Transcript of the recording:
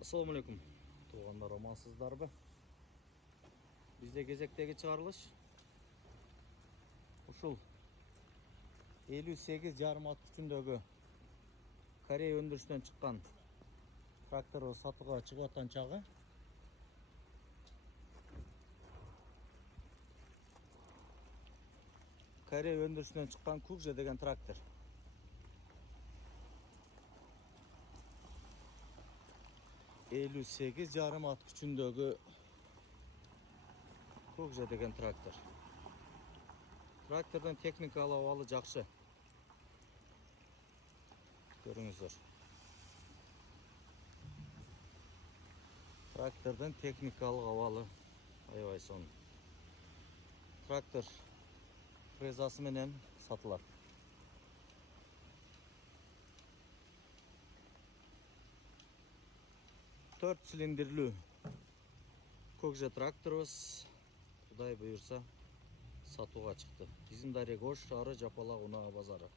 Assalamu alaikum. Туғандар амансыздар бі? Бізде кезектегі чығарылыш ушул 58,5 ат күчүндөгү Корея өндүрүшүнөн чыккан трактору сатууга чыгып аткан чагы. Корея өндүрүшүнөн чыккан Кукже деген трактор. 58,5 ат күчүндөгү Кукже деген трактор. Трактордун техникалык абалы жакшы. Көрүңүздөр. Трактордун техникалык абалы аябай сонун. Трактор фрезасы менен сатылат. 4 цилиндрлүү Кукже тракторубуз Кудай буйрса сатууга чыкты. Изимдария Гош шаары, Жапалак Унаа базары.